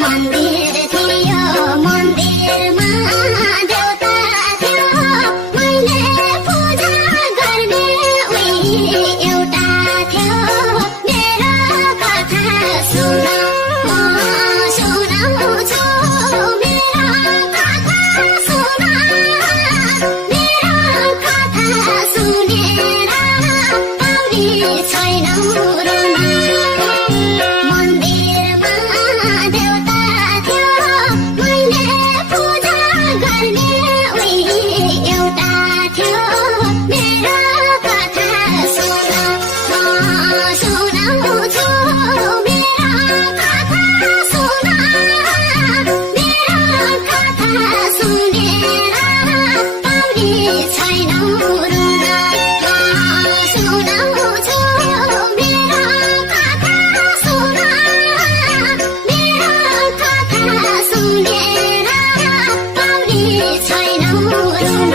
मन्दिर थियो मन्दिरमा देउता थियो मैले पूजा गर्ने उही एउटा थियो मेरो कथा सुनाउँछु मेरो कथा मेरो कथा सुनेर पाउने छैनौ रुन मन्दिरमा देउता थियो मैले पूजा गर्ने उही एउटा थियो मेरो कथा सुनाउँछु मेरो कथा मेरो कथा सुनेर पाउने छैनौ रुन सुनाउँछु मेरो कथा मेरो कथा सुनेर पाउने छैनौ रुन